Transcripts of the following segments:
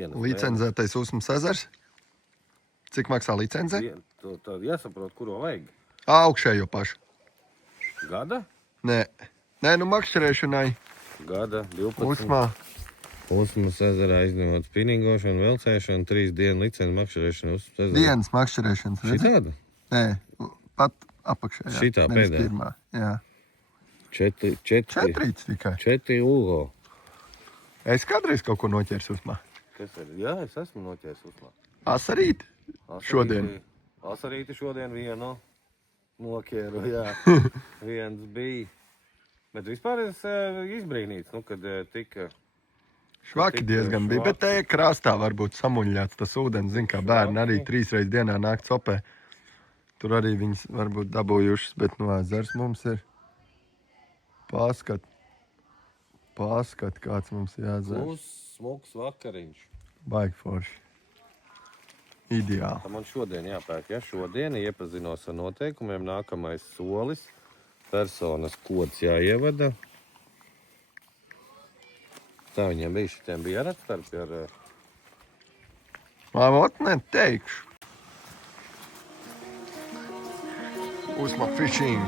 dienas. Licenzētais Usmas ezers. Cik maksā licence? Tad jāsaprot, kuro vajag. Augšējo pašu. Gada? Nē, nu makšķerēšanai. Gada, 12. Usmā. Usmas ezerā izņemot spinningošanu, velcēšanu, 3 dienu licenci makšķerēšanu Usmas ezerā. Dienas makšķerēšanas. Šitāda? Nē, pat apakšējā. Šitā pēdējā? Pirmā, jā. 4 tikai. 4 ULO. Es kādreiz kaut ko noķers Usmā. Kas ir? Jā, es esmu noķērs Usmā. Asarīt? Šodien. Asarīti šodien vienu noķēru, jā. Viens bija. Bet vispār es izbrīnīts, nu, kad tika... Švaki diezgan bija, bet te krastā varbūt samuļļāts tas ūdens. Zin, kā bērni arī 3 reizes dienā nāk copē. Tur arī viņas varbūt dabūjušas, bet no ezers mums ir. Paskat, kāds mums jāzer. Plus smuks vakariņš. Baigi forši. Ideāli. Tā man šodien jāpērk, ja? Šodien iepazinos ar noteikumiem. Nākamais solis. Personas kods jāievada. Tā viņiem bija, šitiem bija atstarpi ar... Ot, neteikšu. Usma fishing.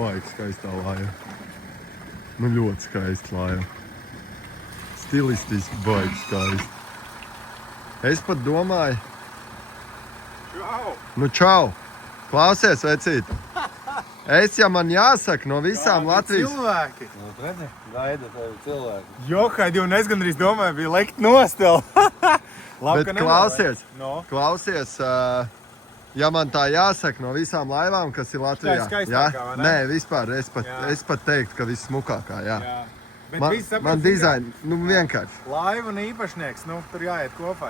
Baigi skaistā laiva. Nu ļoti skaista laiva. Stilistiski baigi skaisti. Es pat domāju... Čau! Nu čau! Klausies, vecīt! Es, ja man jāsaka no visām Latvijas... Cilvēki! Nu, redzi, gaida tevi cilvēki. Johaidi, un es gandrīz domāju, bija lekt nost vēl. Labi, Bet ka klausies, no. klausies, ja man tā jāsaka no visām laivām, kas ir Latvijā. Skaistākā, vai ne? Nē, vispār, es pat teiktu, ka vissmukākā, jā. Jā. Bet Man dizaini, nu vienkārši. Laiva un īpašnieks, nu, tur jāiet kopā.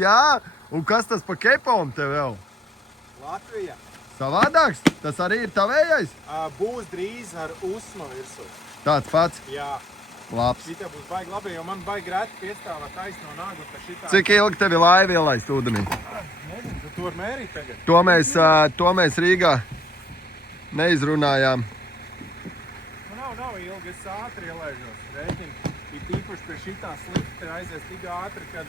Jā, un kas tas pa kepom te vēl? Latvija Savādāks? Tas arī ir tavējais? būs drīz ar Usmu virsū. Tāds pats? Jā. Labs. Šitā būs baigi labi, jo man baigi reti piestāvā taisno nagu, ka šitā... Cik ilgi tevi laiva ielaist ūdenī? Nezinu, tu tur mērīt tagad. To mēs Rīgā neizrunājām. Nav ilgi, es ātri ielaižos. Rēķini, ir īpaši pie šitā slifta aizies tik ātri, kad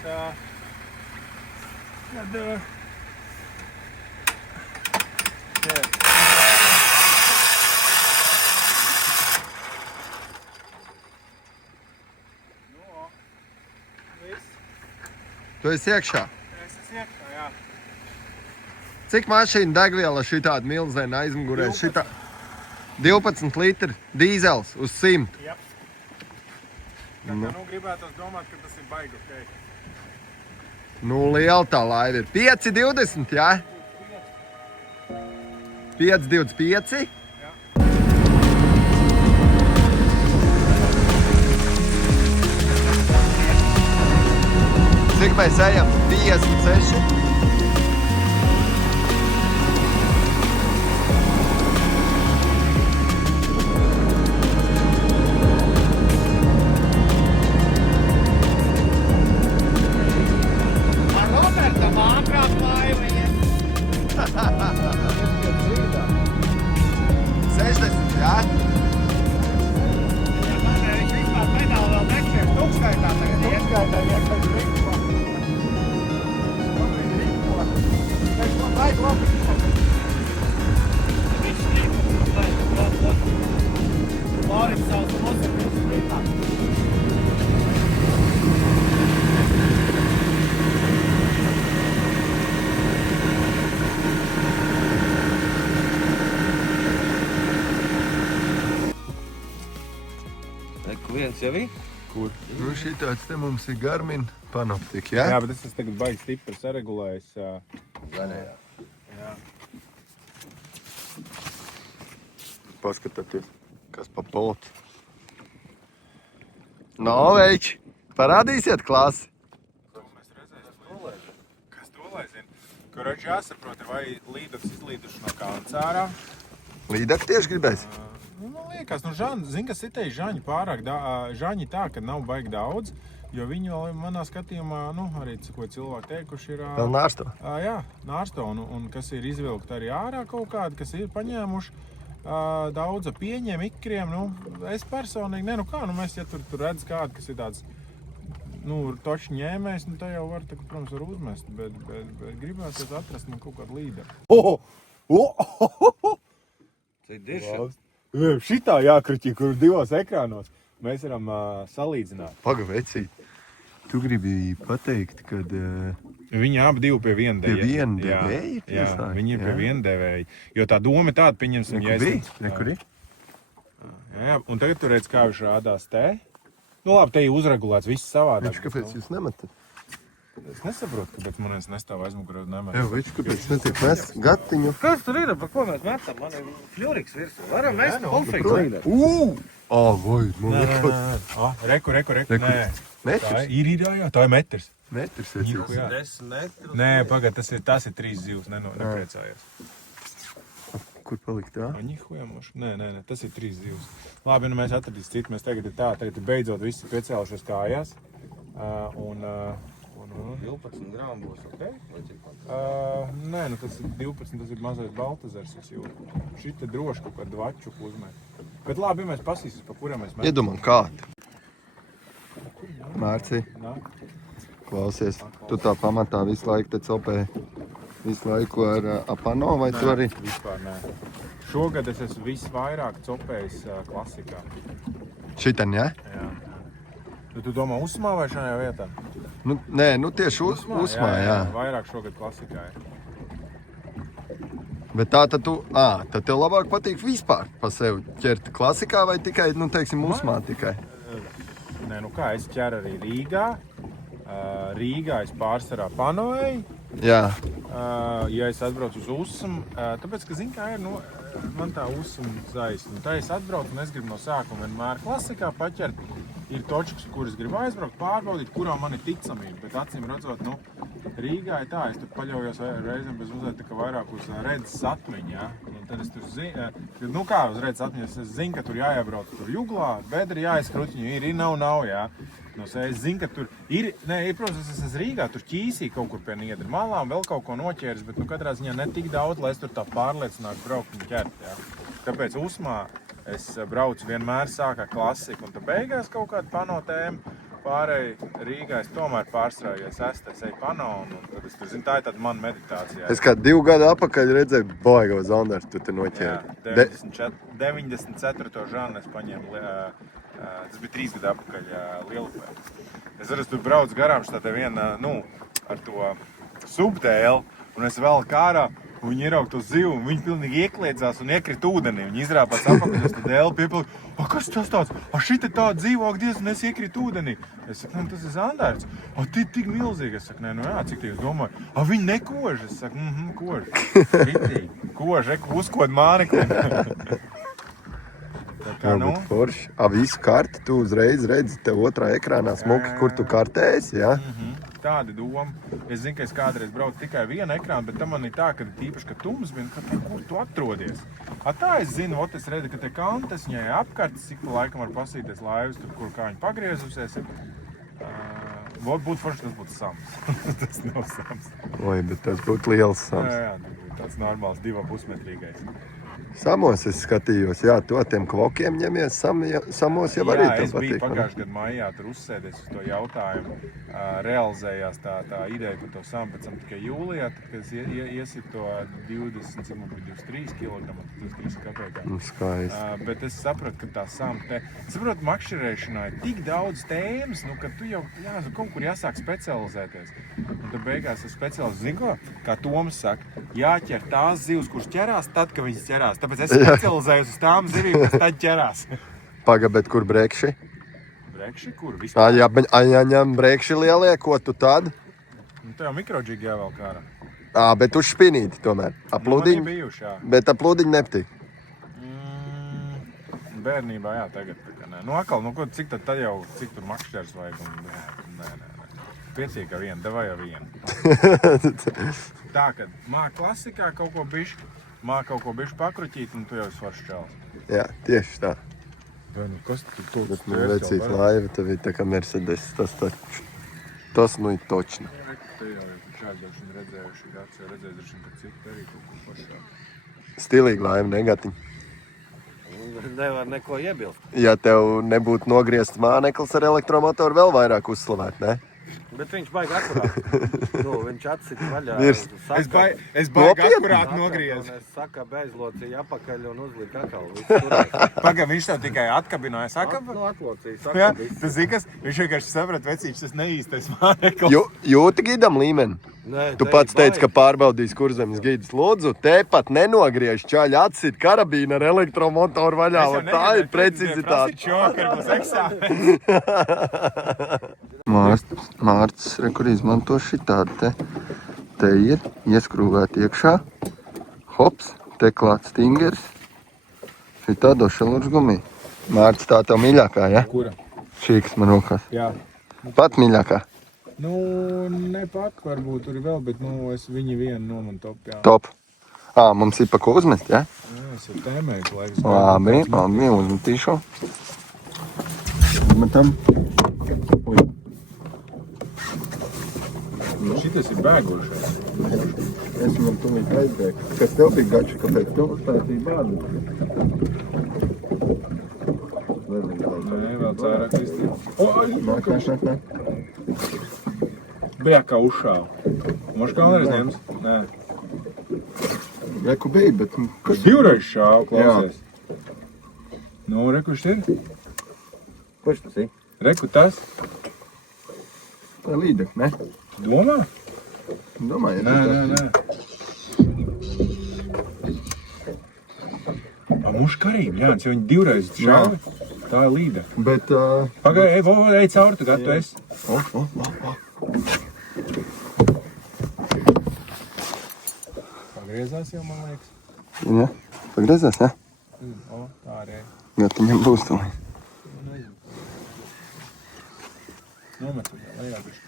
Nu, viss. Tu esi iekšā. Es esmu iekšā, jā. Cik mašīna degviela šitāda milzēna aizmugurē? 12 litri dīzels uz 100. Jā. Tā kā nu gribētos domāt, ka tas ir baigi, ok. Nu, liela tā laiva ir. 5,20, jā? 5,25? Jā. Cik mēs ejam? 56? Ar Robertam ātrāk laiva iet. 60, jā? Ja man viņš vispār pedāli vēl nekšķies tūkskaitā tagad iet. Tūkskaitā iet pēc rīkuma. viens jau ir. Kur? Nu, šitāds te mums ir Garmin Panoptik, jā? Jā, bet es esmu tagad baigi stipri saregulējis. Zaļajā. Jā. Paskatieties, kas pa potu. No, veiči, parādīsiet klasi. Ko mēs redzēsim? Kas to lai zina? Koroči jāsaprot, vai līdaks izlīduši no kalns ārā. Līdak tieši gribēs. Man liekas, zin, kas itei žaņi pārāk, žaņi tā, ka nav baigi daudz, jo viņi vēl manā skatījumā, arī ko cilvēki teikuši ir... Vēl nārsto. Jā, nārsto, un kas ir izvilkt arī ārā kaut kādi, kas ir paņēmuši daudza pieņem ikriem, es personīgi, mēs, ja tur redz kādu, kas ir tāds, toču ņēmējs, tā jau var, protams, var uzmest, bet gribētu atrast kaut kādu līderu. Tai diešām. Šitā jākriķi, kur divos ekrānos mēs varam salīdzināt. Paga, vecīt, tu gribi pateikt, kad... Viņi abi divi pie viendevēja. Pie viendevēja? Jā, viņi ir pie viendevēja. Jo tā doma ir tāda, pieņemsim, Nekur ir? Jā, un tagad tu redz, kā viņš rādās te. Labi, te ir uzregulēts viss savādāk. Viņš, kāpēc jūs nemetat? Es nesaprotu, kāpēc man nestāv aizmugurē nemet. Jā, viņš, kāpēc netiek mest gatiņu? Kas tur ir? Par ko mēs metam? Man ir fļuriks virsū. Varam mest konfliktu līderi. Vai, man liekas. Reku. Nē. Metrs? Jā, tā ir metrs. Metrs, vecīt. Jā. 10 metrus. Nē, pagad, tas ir 3 zivs, nepriecājos. Kur palikt tā? Ņihujamoši. Nē, tas ir 3 zivs. Labi, mēs atradīs citu, mēs tagad ir beidzot visi piecēlušies kājās. 12 grāmu būs, ok? Nē, tas ir 12, tas ir mazais Baltazars, es jūtu. Šita droši kaut kādu vačuku uzmēt. Bet labi, mēs pasīsim, pa kuram mēs metam. Iedomām kādu. Mārci, Nā? klausies, tu tā pamatā visu laiku te copē, visu laiku ar apano, vai tu arī? Vispār nē. Šogad es esmu visvairāk copējis klasikā. Šitan, jā? Jā. Tu domā uzsmā vai šajā vietā? Nē, tieši uzmā, jā. Vairāk šogad klasikā ir. Bet tā tad tad tev labāk patīk vispār pa sevi ķert klasikā vai tikai, uzmā tikai? Nē, es ķeru arī Rīgā. Rīgā es pārsvarā panoēju. Jā. Ja es atbraucu uz Usmu, tāpēc, ka, zin kā ir, man tā Usma zaisna. Tā es atbraucu un es gribu no sākuma vienmēr klasikā paķert. Ir točkas, kuras gribu aizbraukt, pārbaudīt, kurām man ir ticamība. Bet acīm redzot, Rīgā ir tā, es tur paļaujos reizēm bez mazliet tā kā vairāk uz redzes atmiņu, jā. Un tad es tur zinu, kā uz redzes atmiņu, es zinu, ka tur jāiebrauc tur juglā, bedri jāizkruķiņu, ir, nav, jā. Es zinu, ka tur ir, protams, es esmu Rīgā, tur ķīsī kaut kur pie niedra malām, vēl kaut ko noķēris, bet katrā ziņā ne tik daudz, lai es tur tā pārliecinātu braukt un ķert, jā. Tāpēc Usmā es braucu vienmēr sākā klasiku, un tad beigās kaut kādu pano tēmu pārēju Rīgā. Es tomēr pārstrājos eju pano, un tad es tur zinu, tā ir tāda mana meditācija. Es kā 2 gadu atpakaļ redzēju, baigo Zondars, tu te noķēri. 94. žanu es paņēmu, tas bija 3 gadu atpakaļ Lielupē. Es arī tur braucu garām šitā te viena, ar to subtēlu, un es vēl kārā. Un viņi ieraug to zivu, un viņi pilnīgi iekliedzās un iekrita ūdenī. Viņi izrāpās apakaļ, tad dēli piepildi. Kas tas tāds? Šita tāda dzīvāk diez, un es iekrita ūdenī. Es saku, tas ir Zandarts. Tik milzīgi. Es saku, cik tie jūs domāju? Viņi nekož. Es saku, kož. Ritīgi. Kož, uzkod mānekli. Tā kā, Forši. Visu karti tu uzreiz redzi tev otrā ekrānā smuki, kur tu kartēsi, jā? Tāda doma. Es zinu, ka es kādreiz braucu tikai vienu ekrānu, bet tam man ir tā, ka tīpaši, ka tums bija, kur tu atrodies. Tā es zinu, es redzu, ka te kantes, viņai apkartas, cik pa laikam var pasīties laivas, tur, kur kā viņi pagriezusies. Būtu forši, tas būtu sams. Tas nav sams. Oi, bet tas būtu liels sams. Jā, tas būtu tāds normāls 2,5 metrīgais. Samos es skatījos, jā, tu ar tiem kvokiem ņemies, samos jau arī tev patīk. Jā, es biju pagājušajā gadu maijā, tur uzsēdies uz to jautājumu, realizējās tā ideja par to samu pēc tam tikai jūlijā, tad, kad es iesitu to 23 kg, tas 3 kapēkā. Skaisti. Bet es sapratu, ka tā sama te, saprotu, makšķerēšanā ir tik daudz tēmas, ka tu jau, kaut kur jāsāk specializēties. Un tad beigās es specializēju, zinu ko, kā Toms saka, jāķer tās zivs, kuras ķerās tad, kad viņas ķerās. Tāpēc es specializējos uz tām zivīm, kas tad ķerās. Paga, bet kur brekši? Brekši, kur vispār? Jāņem brekši lielie, ko tu tad? Nu, tev mikrodžīgi jāvēl kāra. Bet uz špinīti tomēr. Aplūdiņi, Nu, bijuši, jā. bet aplūdiņi nepatīk. Bērnībā, jā, tagad tā kā nē. Nu, akal, nu, ko, cik tad jau, cik tur makšķers vajag? Nē. Piecīgi ar vienu, devai ar vienu. Tā, kad māk klasikā kaut ko bišķi, māk kaut ko bišķi pakruķīt, un tu jau esi varš čels. Jā, tieši tā. Vai, nu, kas tu Bet man vecīt laiva, tev ir tā kā Mercedes, tas nu ir točni. Te jau ir šādi dažiem redzējuši, Gats jau redzējuši dažiem par citu arī kaut ko pašā. Stilīgi laiva, negatiņa. Nevar neko iebilst. Ja tev nebūtu nogriezts māneklis ar elektromotoru, vēl vairāk uzslavēt, ne? Bet viņš baigi akurāt. Nu, viņš atsita vaļā. Virs. Es baigi akurāt nogriezu. Es saka, bezlocīja apakaļ un uzlika atkal. Paga, viņš tev tikai atkabināja Nu, atlocīja, Jā, saka, viss. tas zini, kas? Viņš vienkārši saprat, vecīši, tas neīstais māneklis. Jūti gidam līmeni. Nē, Tu te pats ir teici, ka baigi. pārbaudīs kurzemes gidas. Lūdzu, tepat nenogriež čaļi atsit karabīnu ar elektromotoru vaļā. Un tā ir precizitāte. Čokar, būs eksāmens. Mārcis, kur izmanto šitādu te. Te ir ieskrūvēt iekšā. Hops, te klāt stingers. Šitā došalūrs gumī. Mārcis, tā tev mīļākā, ja? Kura? Šī, kas man rokās. Jā. Pat mīļākā. Nu, ne pat varbūt tur vēl, bet, nu, es viņi vienu noman top, jā. Top. Mums ir pa ko uzmest, ja? Jā, es jau tēmēju, laikas. Labi, uzmetīšu. Uzmetam. Ui. Šitas ir bēgošais. Es viņam tūlīt aizbēgu. Kas tev bija gači, kāpēc tev uzstāstīja bādu? Nē, vēl cērā Kristīna. Nāk. Bija kā uzšāva. Moši kā vēlreiz ņems? Nē. Reku bija, bet... Kas divreiz šāva, klausies? Nu, reku šķir? Kurš tas ir? Reku tas? Tā līdek, ne? Domā? Domāju, Nē. Moši karīgi, ļāns, jo viņi divreiz šāva. Tā ir līde. Bet... Pagai, ej cauri, tu gadu esi. Pagriezās jau, man liekas. Ja, pagriezās, ja? Tā arī. Gatiņam būs tūlīt. Nometu lejā bišķi.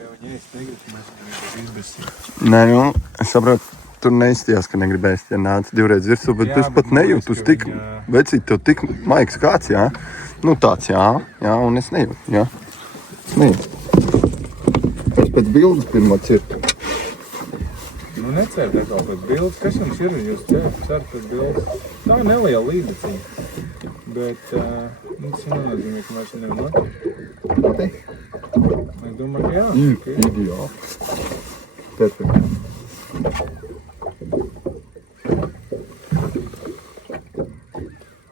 Ja viņi ēst negrib, mēs viņu izbēsīt. Nē, nu, es saprotu, tur neizstījās, ka negribēs, ja nāc divreiz virsū, bet Jā, es bet pat nejūtu liekas, uz ka tik... viņa- Vecīt, tev tik maigs kāds, jā? Nu, tāds, jā, un es nejūtu, jā. Es nejūtu. Es pēc bildes pirmo cirtu. Nu, necērt kaut pēc bildes. Kas jums ir? Jūs cerat pēc bildes? Tā ir neliela līdeciņa. Bet, tas nenozīmē, ka mēs viņam notiek. Notiek? Es domāju, ka jā. Ideāli. Perfekti.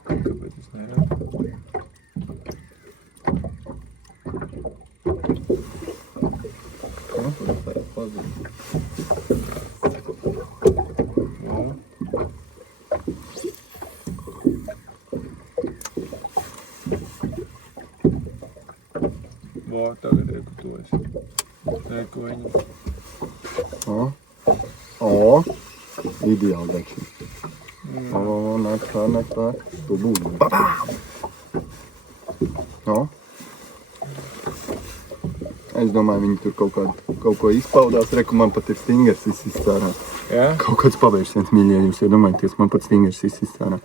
Kāpēc es neredzu? Jā. Vā, tagad reku to esi. Reku viņi. Ideāli dekšana. Nāk tā. Tu būs. Es domāju, viņi tur kaut ko izpaudās. Reku, man pat ir stingers izsistārā. Jā? Kaut kāds pavērsiens, mīļie, jūs iedomājaties, man pat stingers izsistārā.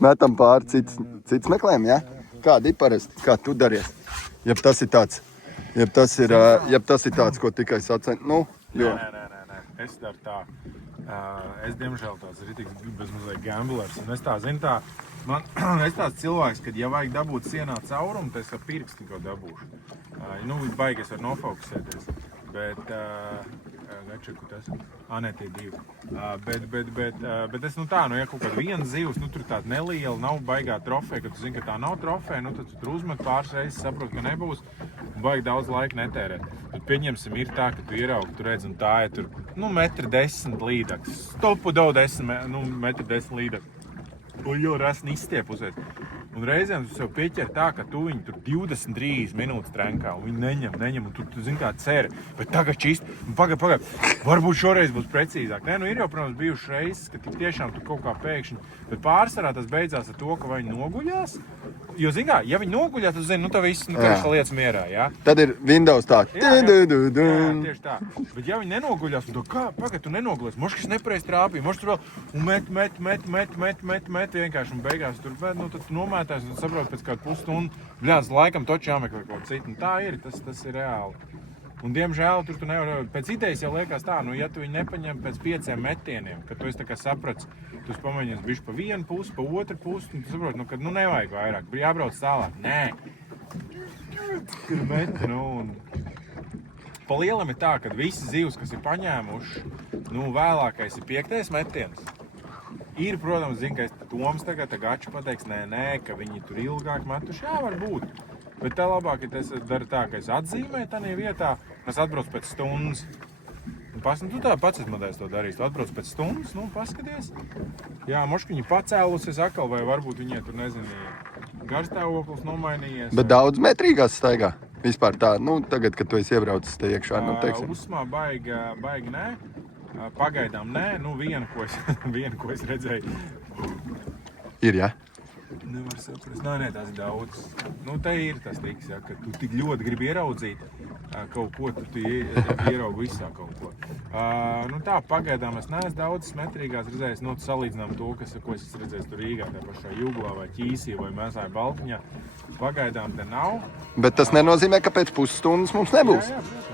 Metam pāri cits meklējam, ja? Kādi ir parasti? Kā tu daries? Jeb tas ir tāds, ko tikai sacen. Nu, jo. Nē. Es daru tā. Es, diemžēl, tāds rītīgs bezmazliet gamblers. Un es tā, zinu tā, es tāds cilvēks, kad ja vajag dabūt sienā caurumu, tad es ar pirksti ko dabūšu. Nu, baigi es var nofokusēties. Bet, nečeku tas. Nē, tie divi. Bet es, nu tā, ja kaut kāda viena zivs, nu tur tāda neliela, nav baigā trofeja, kad tu zini, ka tā nav trofeja, nu tad tu tur uzmet pāris reizes, saproti, ka nebūs, un baigi daudz laika netērēt. Tad pieņemsim, ir tā, ka tu ieraugi, tu redz, un tā ir tur, nu, 1,10 m līdaks. Stopu daudz 10 līdaks. Un jau rasni izstiepusies. Un reizēm tu sev pieķer tā, ka tu viņu tur 23 minūtes trenkā, un viņi neņem, un tu zini kā ceri. Bet tagad čist, un pagaid, varbūt šoreiz būs precīzāk. Nē, nu ir jau, protams, bijušas reizes, ka tik tiešām tu kaut kā pēkšņi, bet pārsvarā tas beidzās ar to, ka viņi noguļās. Jo, zini kā, ja viņi noguļās, tu zini, nu tā viss, karš lietas mierā, jā? Tad ir Windows tā. Jā, tieši tā. Bet ja viņi nenoguļās, un to kā, pagaid, tu nenoguļās, moškis nepareiz trāpīja, moškis tur vēl, un met vienkārši, un beigās tur, nu, tad tu nomētās, un saproti pēc kādu pusstundu, bļāds, laikam toči jāmeklē kaut citu, un tā ir, tas ir reāli. Un, diemžēl, tur tu nevar, pēc idejas jau liekas tā, nu, ja tu viņu nepaņem pēc 5 metieniem, kad tu esi tā kā saprats, tu esi pamaņies bišķi pa vienu pusi, pa otru pusi, un tu saproti, nu, kad, nu, nevajag vairāk, jābrauc tālāk, nē. Tur meti, nu, un pa lielam ir tā, ka visi zivs, kas ir paņēmuši, nu, vēlākais ir 5. metiens. Ir, protams, zin, ka Toms tagad gaču pateiks, nē, ka viņi tur ilgāk metuši, jā, var būt. Bet tā labāk, ja es daru tā, ka es atzīmēju tādā vietā, es atbraucu pēc stundas. Tu tā pats esi modējis to darījis, tu atbrauc pēc stundas, nu, paskaties. Jā, moški viņi pacēlusies atkal, vai varbūt viņiem tur, nezinu, garstāvoklis nomainījies. Bet daudz metrīgās staigā? Vispār tā, nu, tagad, kad tu esi iebraucis te iekšā, nu, teiksim. Uzsmā baigi nē. Pagaidām nē, nu vienu, ko es redzēju. Ir, jā? Nevar saprast. Nē, tās ir daudz. Nu, te ir tas triks, ja, ka tu tik ļoti gribi ieraudzīt kaut ko, tad tu ieraugi visā kaut ko. Nu tā, pagaidām es neesmu daudzas metrīgās redzējis, nu, salīdzinām to, ko es esmu redzējis tur Rīgā, tā pašā Juglā vai Ķīsī vai Mazāja Baltiņā. Pagaidām te nav. Bet tas nenozīmē, ka pēc pusstundas mums nebūs. Jā, protams.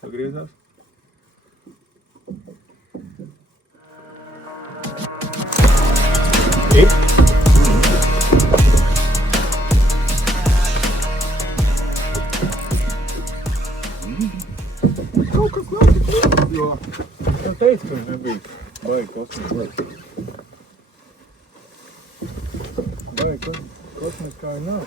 Sagriezās. Kaut kas nav tik liels, jo es teicu, ka viņš nebija baigi kosmiskā. Baigi kosmiskā ir nav.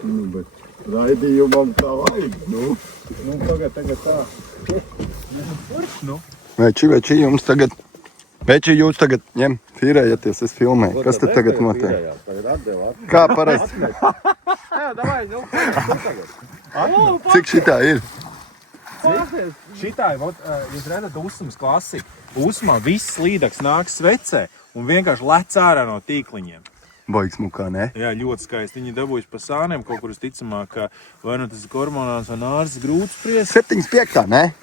Nu, bet raidījumam tā vajag, nu. Nu, tagad tā. Nu. Veči, jums tagad... Veči, jūs tagad ņem, fīrējaties, es filmēju. Kas te tagad notiek? Kā parasti? Jā, davai, nu, tagad. Cik šitā ir? Šitā ir, jūs redzat, Usmas klasika. Usmā viss slīdaks nāk svecē un vienkārši lec ārā no tīkliņiem. Baigs mukā, ne? Jā, ļoti skaisti. Viņi dabūjuši pa sāniem kaut kur visticamāk, vai nu tas ir kormonāns vai nārs grūts pries. 7,5, ne?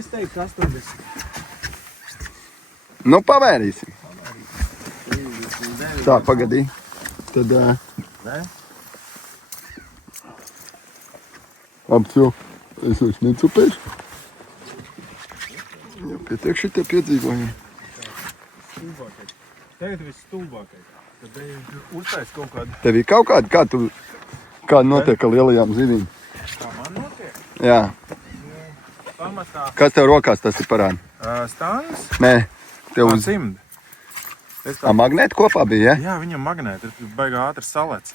Es teiktu, 80. Nu, pavērīsim. Tā, pagadī. Tad, Ne? apcio, es vairs necupēšu. Jā, pietiek šitie piedzīvojumi. Stulbākais. Tagad viss stulbākais. Tad uztais kaut kādu. Tev ir kaut kāda, kā notiek ar lielajām zivīm? Kā man notiek? Jā. Pamatā. Kas tev rokās tas ir parādi? Stāns? Nē, tev uz... Simd. Magnēti kopā bija, ja? Jā, viņam magnēti. Ir baigā ātri salec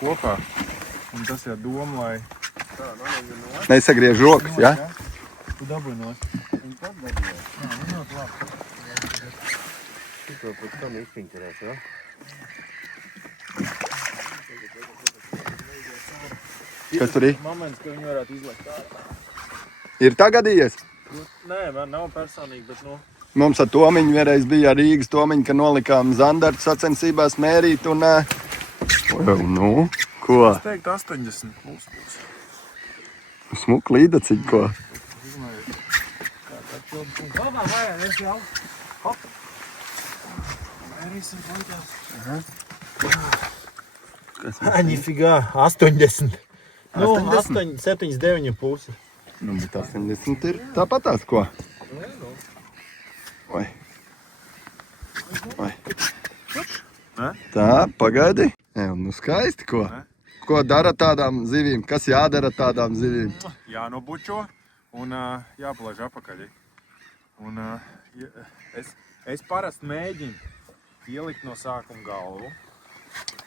kopā. Un tas jau doma, lai... Nesagriež rokas, ja? Tu dabūji nost. Viņi pat dabūja. Jā, nu ļoti labi. Šito pēc tam izpinķerēs, ja? Kas tur ir? Moments, ka viņi varētu izlekt ārā. Ir tā gadījies? Nē, man nav personīgi, bet nu... Mums ar Tomiņu vienreiz bija Rīgas Tomiņu, ka nolikām zandartu sacensībās mērīt un... Nu, ko? Es teiktu 80 plus. Smuk līdaciņ, ko. Labā, vajag, es jau. Hop. Nifigā, 80. Nu, 8, 7, 9 pusi. Nu, bet 80 ir tāpatās, ko? Oi. Oi. Tā, pagaidi. Nu, skaisti, ko? Ko dara tādām zivīm? Kas jādara tādām zivīm? Jānobučo un jāpalaiž apakaļ. Un es parasti mēģinu ielikt no sākuma galvu,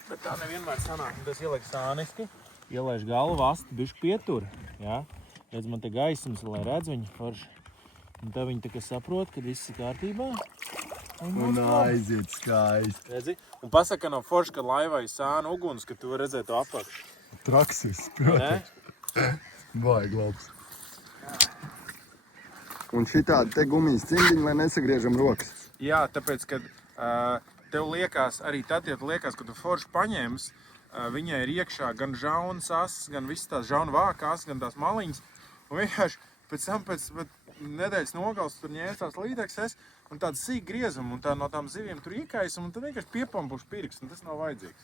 bet tā nevienmēr sanāk. Un tas ieliek sāniski, ielaiž galvu, asti bišķi pietur. Jā? Redz, man te gaismas, lai redz viņu forši. Un tā viņi tā kā saprot, ka viss ir kārtībā. Un aiziet skaisti. Redzi? Un pasaka, ka nav forši, ka laivā ir sāna uguns, ka tu vari redzēt to apakšu. Traksis, protams. Vajag labs. Un šitādi te gumijas cimdiņi, lai nesagriežam rokas. Jā, tāpēc, ka tev liekas, arī tad, ja tu liekas, ka tu forši paņēmis, viņai ir iekšā gan žaunas asas, gan visas tās žauna vākās, gan tās maliņas. Un vienkārši pēc tam, pēc nedēļas nogals, tur ņēs tās līdekses un tāda sīk griezuma un tā no tām ziviem tur iekaisam un tad vienkārši piepampuši pirksts, un tas nav vajadzīgs.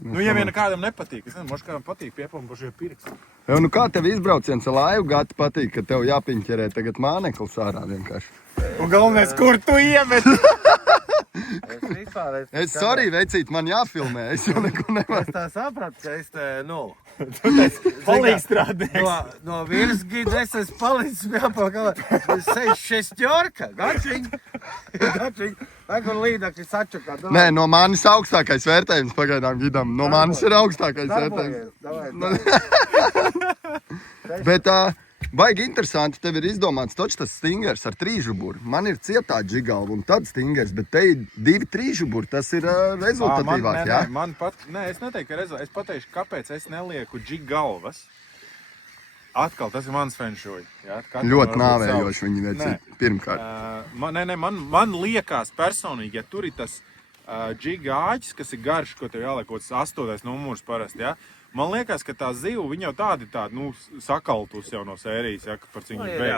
Nu, ja viena kādam nepatīk, es nezinu, možda kādam patīk piepampušie pirksti. Jā, nu kā tev izbrauciens ar laivu gati patīk, ka tev jāpiņķerē tagad māneklis ārā vienkārši? Un galvenais, kur tu iemet? Es sorry, vecīt, man jāfilmē, es jau neko nevaru. Es tā sapratu, ka es te, Palīgs strādnieks. No virsgida es esmu palicis jāpakaļ. 6 jorka, gačiņ. Kur līdakļi sačukā. Nē, no manis augstākais vērtējums pagaidām gidam. No manis ir augstākais vērtējums. Bet baigi interesanti, tev ir izdomāts toč tas stingers ar trīžuburi. Man ir cietā džigalva un tad stingers, bet te ir 2 trīžuburi. Tas ir rezultatīvāk, jā? Nē, es neteiktu, ka rezultatīvs. Es pateikšu, kāpēc es nelieku džigalvas. Atkal, tas ir mans fenšuj. Ļoti nāvējoši viņi vecīt, pirmkārt. Man liekas personīgi, ja tur ir tas džigāķis, kas ir garš, ko tev jāliek kaut 8. numurs parasti, ja? Man liekas, ka tā ziva, viņa jau tāda, sakaltus jau no sērijas, ja, par cik viņa beig.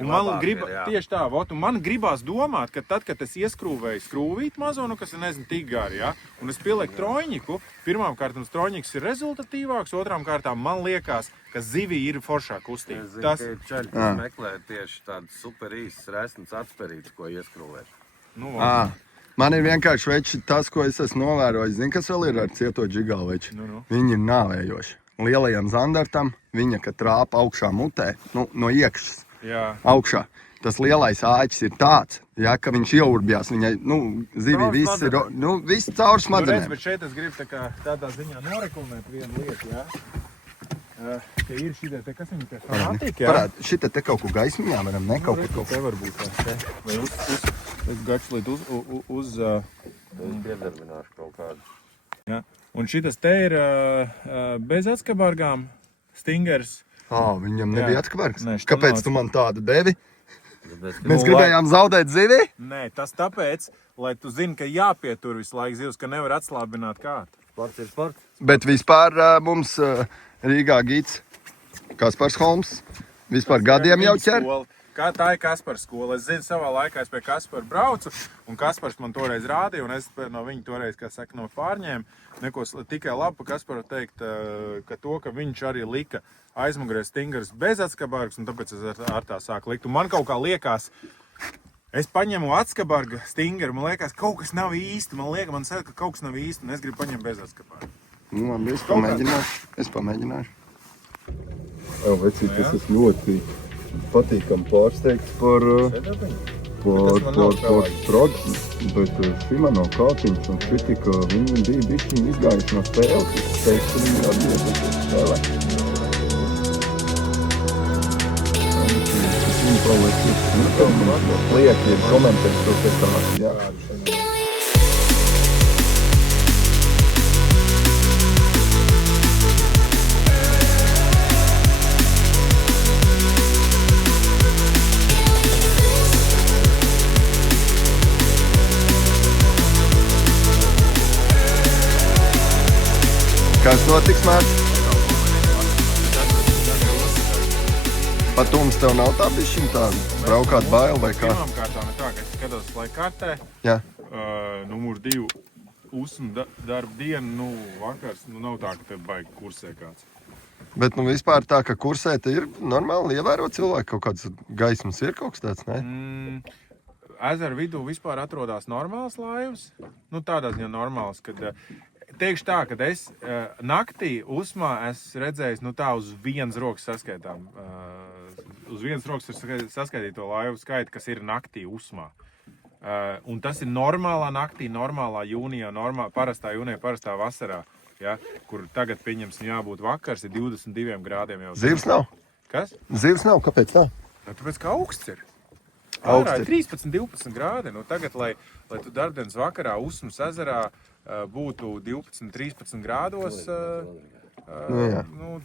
Un man tieši tā, un man gribās domāt, ka tad, kad es ieskrūvēju skrūvīt mazo, kas ir, nezinu, tik gari, ja, un es pielieku troņiku, pirmām kārtām troņiks ir rezultatīvāks, otrām kārtām man liekas, ka zivī ir foršā kustība. Es zinu, ka ir čaļi, kas meklē tieši tādu super īsts resns atsperīts, ko ieskrūvēt. Man ir vienkārši veči tas, ko es esmu novērojis. Zini, kas vēl ir ar cieto džigalu veči? Viņi ir nāvējoši. Lielajam zandartam viņa, kad trāpa augšā mutē, no iekšas augšā. Tas lielais āķis ir tāds, ja, ka viņš ieurbjās viņai, zivī viss ir, viss caur smadzenēm. Bet šeit es gribu tādā ziņā norekumēt vienu lietu, jā. Te ir šitie, kas viņi te fanātiki, jā? Parād, šitie te kaut ko gaismiņā varam, ne kaut ko. Te var būt tā, vai uz gačlīt uz... Es piedarbināšu kaut kādu. Jā, un šitas te ir bez atskabargām, stingers. Viņam nebija atskabargs? Kāpēc tu man tādu devi? Mēs Nu, gribējām zaudēt zivi? Nē, tas tāpēc, lai tu zini, ka jāpietur visu laiku zivs, ka nevar atslābināt kārtu. Sports ir sports. Bet vispār mums Rīgā gids Kaspars Holms vispār gadiem jau ķer. Kā tā ir Kaspars skola. Es zinu, savā laikā es pie Kaspara braucu, un Kaspars man toreiz rādīja, un es no viņa toreiz, kā saka, no pārņēmu. Neko tikai labi pa Kasparu teikt, ka to, ka viņš arī lika aizmugurē stingers bez atskabargas, un tāpēc es ar tā sāku likt. Un man kaut kā liekas, es paņemu atskabarga stingeru, man liekas, kaut kas nav īsti. Man liekas, man saka, ka kaut kas nav īsti, un es gribu paņemt bez atskabarga. Labi, es pamēģināšu. Vecīt, es esmu ļoti patīkam pārsteigts par sprogstu, bet šī man nav kātiņš, un šiti, ka viņi bija bišķiņi izgājuši no spēles, es teiktu, ka viņi atbiedas spēlē. Es viņu paliek, lieki ir komentēt to pēc tās, jā. Kas notiks, Mārts? Patums tev nav tā bišķiņ tā braukāt baili vai kā? Pirmām kārtām ir tā, ka es skatos laika kartē. Jā. Numur 2 uzsuma darba diena, vakars, nav tā, ka tev baigi kursē kāds. Bet vispār tā, ka kursē te ir normāli ievērot cilvēku, kaut kāds gaismas ir kaut kas tāds, ne? Ezera vidū vispār atrodas normāls laivas. Tādā ziņā normāls, kad teikšu tā, ka es naktī uzmā esmu redzējis, tā uz vienas rokas saskaitām. Uz vienas rokas var saskaitīt to laivu skaitu, kas ir naktī uzmā. Un tas ir normālā naktī, normālā jūnijā, parastā jūnijā, parastā vasarā. Ja, kur tagad, pieņemsim, jābūt vakars, ir 22 grādiem jau. Zivs nav? Kas? Zivs nav, kāpēc tā? Tāpēc, kā augsts ir. Augsts ir 13-12 grādi. Tagad, lai tu darbdienas vakarā Usmas ezerā būtu 12-13 grādos,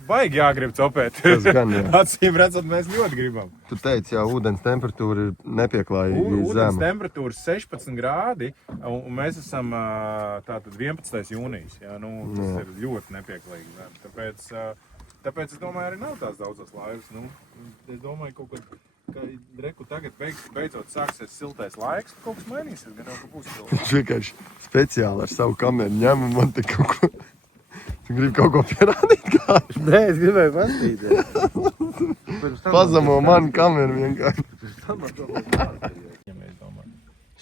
baigi jāgrib copēt. Tas gan, jā. Acīm redzot, mēs ļoti gribam. Tu teici, jā, ūdens temperatūra ir nepieklājīgi Ūdens zema. temperatūra 16 grādi, un mēs esam tātad 11. jūnijas. Jā, tas ir ļoti nepieklājīgi zem. Tāpēc es domāju, arī nav tās daudzas laivas. Es domāju, ka reku tagad beidzot sāksies siltais laiks, kaut kas mainīsies, gan jau, ka būs cilvēks. Viņš vienkārši speciāli ar savu kameru ņem un man te kaut ko... Tu gribi kaut ko pierādīt kā? Nē, es gribēju pastīties. Pazemo manu kameru vienkārši. Ja mēs domājam,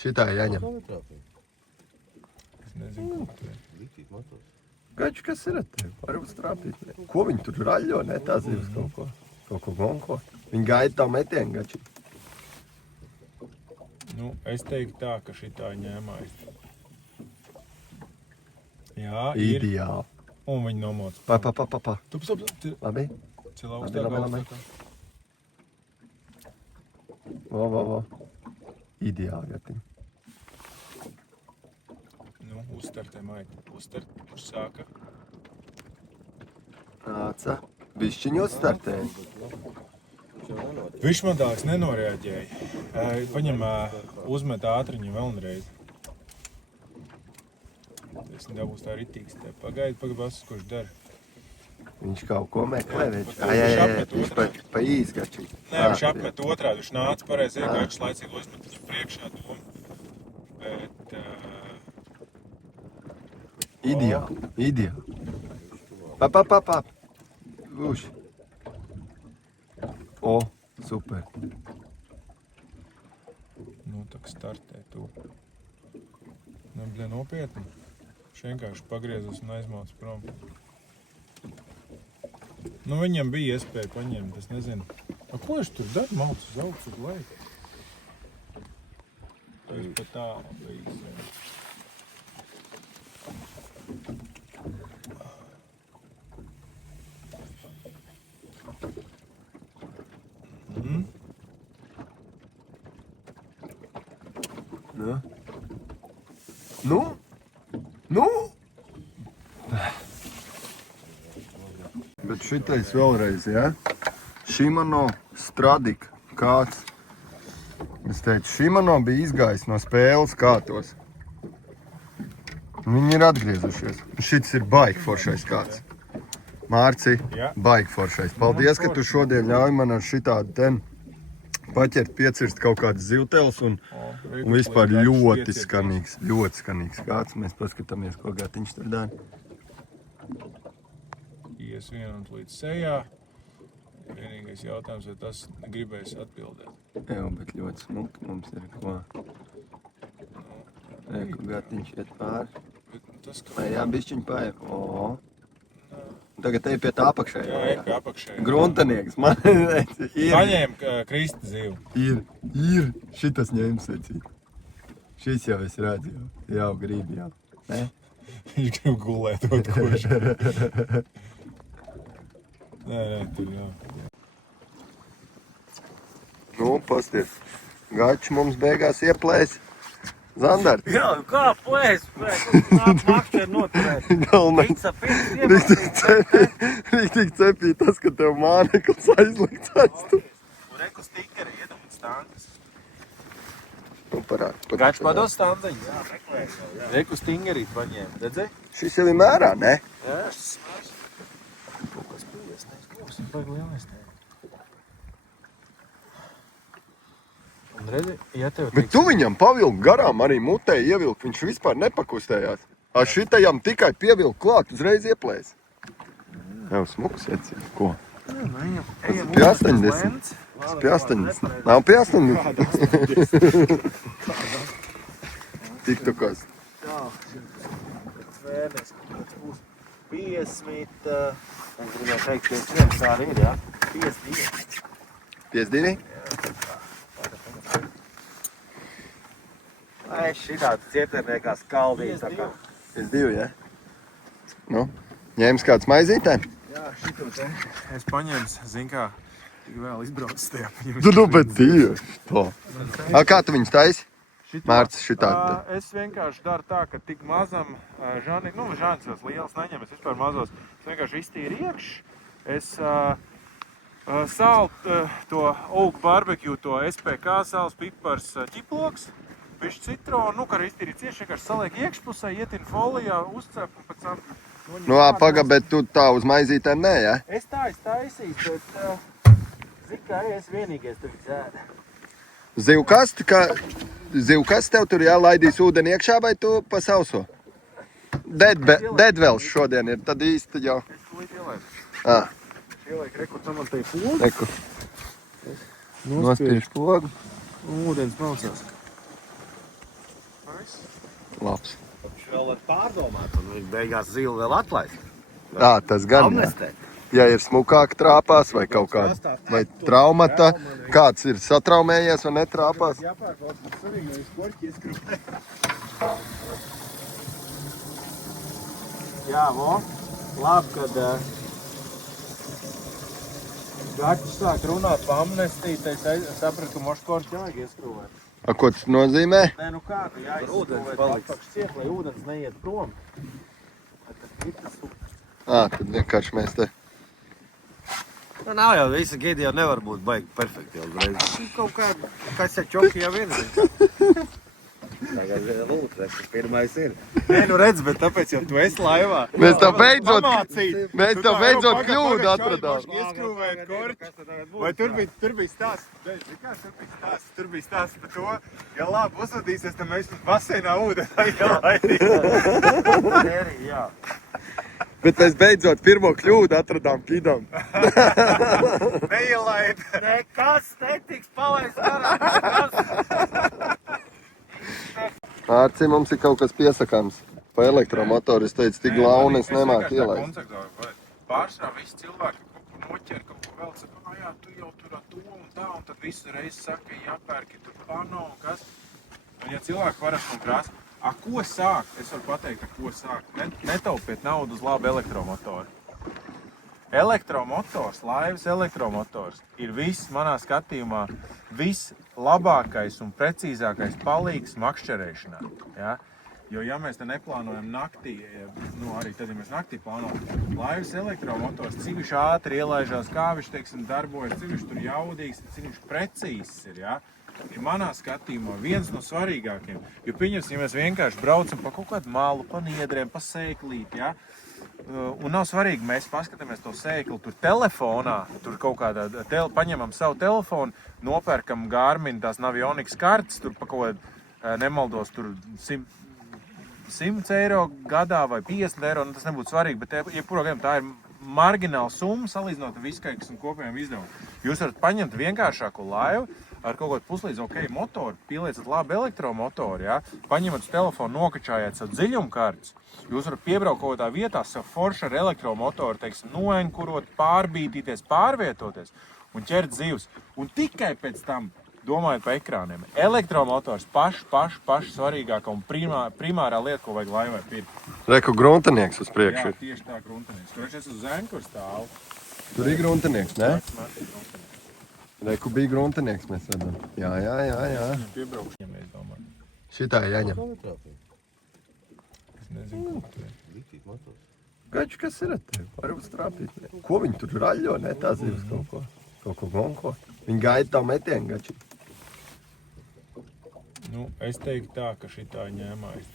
Šitā jāņem. es nezinu, ko tu ir. Gaču, kas ir ar tevi? Varbūt strāpīt. Ko viņi tur raļo, ne? Tā zivs kaut ko. Kaut ko gonko. Viņi gaida tavu metienu, gaču. Es teiktu tā, ka šitā ņēmājas. Jā, ir. Ideāli. Un viņi nomoc. Pa. Labi? Cil augstāk, Labi. Vo. Ideāli, gatiņ. Uzstartē, Maika. Uzstart, kurš sāka. Nāca. Bišķiņu uzstartēji. Viņš man tāds nenoreaģēja. Paņem uzmet ātriņu vēlreiz. Es nebūs tā ritīgs. Pagaidi, kurš dara. Viņš kaut ko meklē, viņš. Viņš pa īsi, gaču. Nē, viņš apmet otrādi. Viņš nāca pareizi iegājuši laicīgi uzmet uz priekšā domu. Bet... Ideāli. Pa. Uši. O, super. Tak startē tu. Nebļa nopietni. Viņš vienkārši pagriezos un aizmauc prom. Viņam bija iespēja paņemt, es nezinu. Ko viņš tur dara? Mauc uz augstu uz leju. Tas pat tālu bijis. Nu? Bet šitais vēlreiz, ja? Shimano Stradic kāds. Es teicu, Shimano bija izgājis no spēles kātos. Viņi ir atgriezušies. Šits ir baigi foršais kāds. Mārci, baigi foršais. Paldies, ka tu šodien ļauj man ar šitādu ten paķert, piecirst kaut kādas zivteles un vispār ļoti skanīgs kāds. Mēs paskatāmies, ko gatiņš tur dara. Ies vienam līdz sejā. Vienīgais jautājums, vai tas gribēs atbildēt. Jā, bet ļoti smuki mums ir ko. Reku gatiņš iet pāri. Jā, bišķiņ paiet. O. Tagad ej pie tā apakšējā. Jā, ej pie apakšējā. Gruntanieks. Man ir. Paņēm Kristi zivu. Ir. Šitas ņēmis vecīt. Šis jau es redzu jau. Jau grib jau. Ne? Viņš grib gulēt ot koši. Nē, tur jau. Pasties. Gačs mums beigās ieplēs. Zandarts. Jā, kā plēs? Makšķi ir noturēt. Galvenais. Rīktīgi cepīt tas, ka tev māneklis aizlikts aiztu. Reku stikeri, iedam stankas. Parād. Gačs pados standaņu? Jā, meklēs. Reku stingerīt paņēma, redzēji? Šis jau ir mērā, ne? Jā, šis mērā. Kaut kas pījies, neizklaus. Baigi lielais tev. Redzi, ja tev Bet tu viņam pavilki garām, arī mutē ievilki, viņš vispār nepakustējās. Šitajam tikai pievilki klāt, uzreiz ieplēs. Jau smuks, iecīt, ko? Pie 80. Pie 80. Nav pie 80. TikTokos. Tā, svērnes, kāds būs 50, es gribēju teikt, 51, tā arī ir, jā? 52. 52? Ai, šitāds cieterniekā skaldīt. 52, jā? Nu, ņēmis kāds maizītē? Jā, šito te es paņēmu, zin kā, tik vēl izbraucis tajā. Nu, bet tieši tā. Kā tu viņus taisi? Mārcis šitā. Es vienkārši daru tā, ka tik mazam Žani, Žāns jau liels neņem, es vispār mazos, es vienkārši iztīru iekš, es sālt to Oak Barbecue, to SPK sāls, pipars, ķiploks, bišķi citronu, kā arī iztīri cieši, vienkārši saliek iekšpusē, ietin folijā, uzcep un pēc tam... Nu, paga, bet tu tā uz maizītēm nē, ja? Es tā taisīju, bet, zin kā, es vienīgais tur dzēdu. Zivkas tev tur jālaidīs ūdeni iekšā, vai tu pa sauso? Dedvels šodien ir, tad īsti jau. Es tūlīt ielaidu. Ielaik, Reku, tam man te ir pogu. Reku. Nospiež pogu. Ūdens malcās. Labs. Viņš vēl var pārdomāt, un viņš beigās zilu vēl atlaist. Tas gan, jā. Amnestēt. Ja ir smukāk trāpās vai kaut kāda, vai traumata, kāds ir satraumējies vai netrāpās. Jāpārklāt, bet svarīgi, lai es korķi ieskrūpē. Jā, labi, kad Gačs sāk runāt pa amnestiju, tad es sapratu, ka mošu korķi jāg ieskrūvēt. Ko tas nozīmē? Nē, nu kā, tu jāizskrūvēt atpakš ciet, lai ūdens neiet prom. Tad vienkārši mēs te... Nu, nav jau, visi gidi jau nevar būt baigi perfekti jau uzreiz. Kaut kā, kas jau čoki jau ir. Tagad lūk, tas pirmais ir. Nē, nu redz, bet tāpēc jau tu esi laivā. Mēs tev beidzot kļūdu atradām. Ieskrūvēt korķi. Vai tur bija stāsts? Tur bija stāsts par to, ja labi uzvadīsies, tad mēs baseinā ūdenā ielaidīsim. Jā. Bet mēs beidzot pirmo kļūdu atradām kidam. Neielaid. Nekas netiks palaists garām. Mārci, mums ir kaut kas piesakāms. Pa elektromotoru, es teicu, tik launi es nemāku ielaist. Pārsvarā visi cilvēki kaut ko noķer, kaut ko vēl saka, jā, tu jau tur ar to un tā, un tad visu reizi saka, jāpērki tur pano un kas. Un ja cilvēki parasti un krāsa, ko sākt? Es varu pateikt, ko sākt. Netaupiet naudu uz labu elektromotoru. Elektromotors, laivas elektromotors ir viss manā skatījumā vislabākais un precīzākais palīgs makšķerēšanā. Ja? Jo ja mēs te neplānojam naktī, arī tad, ja mēs naktī plānojam, laivas elektromotors, cik viņš ātri ielaižās, kā viņš, teiksim, darbojas, cik viņš tur jaudīgs, cik viņš precīzs ir, ja? Ir manā skatījumā viens no svarīgākiem. Jo pieņemsim, ja mēs vienkārši braucam pa kaut kādu malu, pa niedriem, pa sēklīti, ja? Un nav svarīgi, mēs paskatāmies to sēkli tur telefonā, tur kaut kādā, paņemam savu telefonu, nopērkam Garmin tās Navionics kartes, tur pa kaut kādā, nemaldos, tur 100 eiro gadā vai 50 eiro, tas nebūtu svarīgi, bet jebkurā gadījumā tā ir margināla summa salīdzinot ar viskaikas un kopējiem izdevumiem. Jūs varat paņemt vienkāršāku laivu, ar kaut kādu puslīdz motoru, pieliecat labu elektromotoru, ja? Paņemat uz telefonu, nokačājāt savu dziļumkartes. Jūs varat piebraukt kaut kādā vietā savu foršu ar elektromotoru, teiksim, noenkurot, pārbītīties, pārvietoties un ķert zivs. Un tikai pēc tam domājot par ekrāniem. Elektromotors pašu svarīgākā un primārā lieta, ko vajag laivai pirkt. Reku gruntenieks uz priekšu. Jā, tieši tā gruntenieks. Tur es uz zēnu, kur stāvu. Tur ir gruntenieks, ne? Reku bija gruntenieks, mēs redzam. Jā. Piebraukšu, ja mēs domājam. Šitā jāņem. Es nezinu, ko tur ir. Gaču, kas ir ar tevi? Var uztrāpīt. Ko viņi tur raļo, ne? Tā zivs kaut ko. Kaut ko gonko. Viņi gaida tavu metienu, Gači. Nu, es teiktu tā, ka šitā ņēmājas.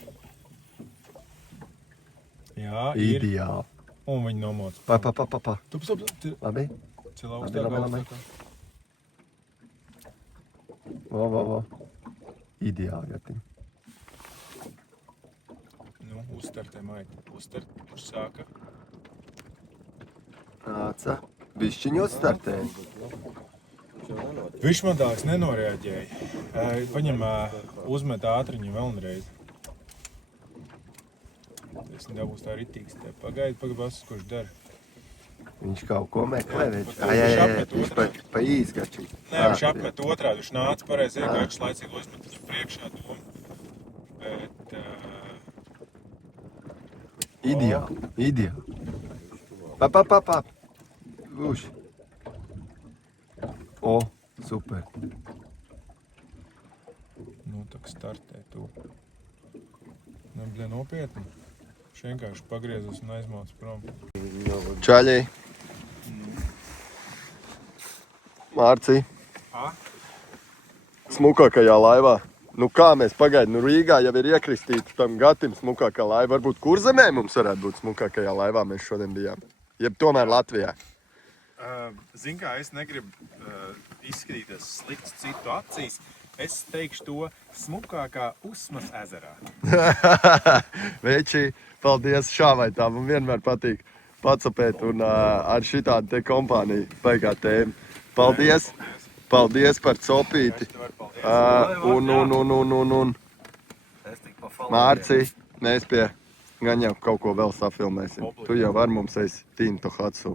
Jā, ir. Ideāli. Un viņi nomoc. Pa. Tup. Labi. Cilā augstāk. Labi. Va. Ideāli, Gatim. Nu, uzstartē, maita. Uzstart, kurš sāka. Nāca. Bišķiņu uzstartēja. Viņš man tāds nenoreaģēja. Paņem uzmet ātriņu vēlreiz. Es nedabūs tā ritīgs. Pagaidās, kurš dara. Viņš kaut ko meklē, viņš. Viņš apmet Viņš pa īsgači. Nē, viņš apmet otrādi. Viņš nāca pareizi iekākšs laicīgi uzmet viņu priekšā domu. Bet... Ideāli. Pap. Uš. O, super. Nu, tak startē tu. Nebļa nopietni. Viņš vienkārši pagriezos un aizmauc prom. Čaļi. Mārci. Smukākajā laivā. Nu kā mēs pagaidām, nu Rīgā jau ir iekristīts tam Gatim smukākā laiva. Varbūt Kurzemē mums varētu būt smukākajā laivā mēs šodien bijām. Jeb tomēr Latvijā. Zin kā, es negribu izskatīties slikts citu acīs. Es teikšu to smukākā Usmas ezerā. Veči, paldies šā vai tā. Man vienmēr patīk pacapēt un ar šitādu te kompāniju baigā tēmu. Paldies. Paldies par copīti. Un. Mārci, mēs pie gan jau kaut ko vēl safilmēsim. Tu jau ar mums esi Tīnu Tohatsu.